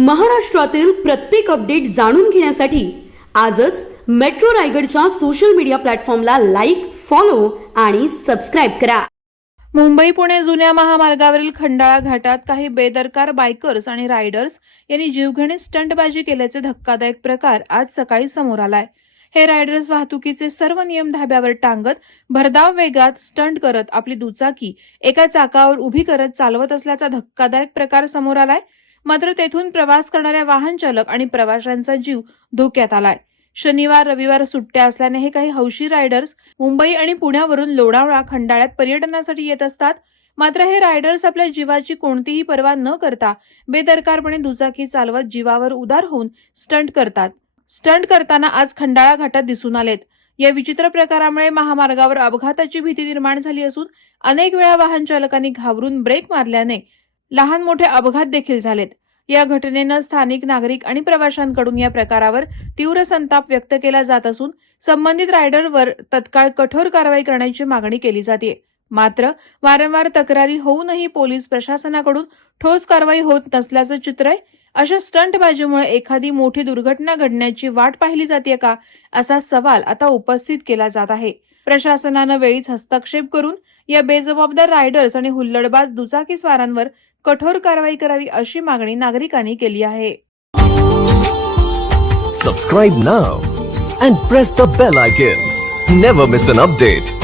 महाराष्ट्रातील प्रत्येक अपडेट जाणून घेण्यासाठी आजच मेट्रो रायगडच्या सोशल मीडिया प्लॅटफॉर्मला लाईक, फॉलो आणि सबस्क्राईब करा. मुंबई पुणे जुन्या महामार्गावरील खंडाळा घाटात काही बेदरकार बायकर्स आणि रायडर्स यांनी जीवघेणी स्टंटबाजी केल्याचे धक्कादायक प्रकार आज सकाळी समोर आलाय. हे रायडर्स वाहतुकीचे सर्व नियम धाब्यावर टांगत भरधाव वेगात स्टंट करत आपली दुचाकी एका चाकावर उभी करत चालवत असल्याचा धक्कादायक प्रकार समोर आलाय. मात्र तेथून प्रवास करणाऱ्या वाहन चालक आणि प्रवाशांचा जीव धोक्यात आलाय. शनिवार रविवार सुट्ट्या असल्याने हे काही हौशी रायडर्स मुंबई आणि पुण्यावरून लोणावळा खंडाळ्यात पर्यटनासाठी येत असतात. मात्र हे रायडर्स आपल्या जीवाची कोणतीही पर्वा न करता बेदरकारपणे दुचाकी चालवत जीवावर उदार होऊन स्टंट करतात. स्टंट करताना आज खंडाळा घाटात दिसून आलेत. या विचित्र प्रकारामुळे महामार्गावर अपघाताची भीती निर्माण झाली असून अनेक वेळा वाहन चालकांनी घाबरून ब्रेक मारल्याने लहान मोठे अपघात देखील झालेत. या घटनेनं स्थानिक नागरिक आणि प्रवाशांकडून या प्रकारावर तीव्र संताप व्यक्त केला जात असून संबंधित रायडरवर तत्काळ कठोर कारवाई करण्याची मागणी केली जाते. मात्र वारंवार तक्रारी होऊनही पोलीस प्रशासनाकडून ठोस कारवाई होत नसल्याचं चित्र आहे. अशा स्टंटबाजीमुळे एखादी मोठी दुर्घटना घडण्याची वाट पाहिली जाते का, असा सवाल आता उपस्थित केला जात आहे. प्रशासनानं वेळीच हस्तक्षेप करून या बेजबाबदार रायडर्स आणि हुल्लडबाज दुचाकीस्वारांवर कठोर कारवाई करावी अशी मागणी नागरिकांनी केली आहे. Subscribe now and press the bell icon. Never miss an update.